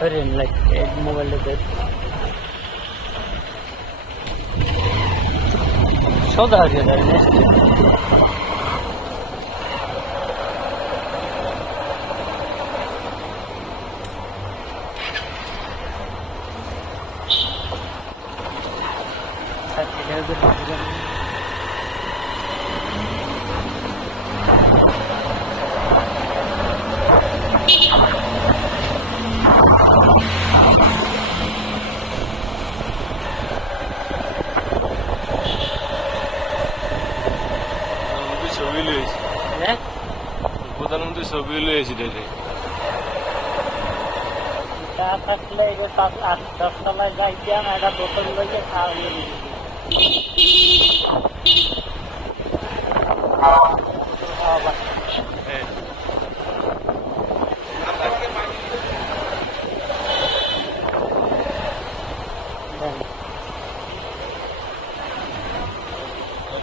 Arayın like add mobile leather. Soda arıyorlar ne istiyor? Hadi leather. ছবি লয়েছি হ্যাঁ? প্রধানমন্ত্রী ছবি লয়েছি ডেটে তা থাকলে এই যে পাঁচ আট দশ তলায় যাইতাম একটা বোতল লইয়ে খাওয়া হ্যাঁ দিত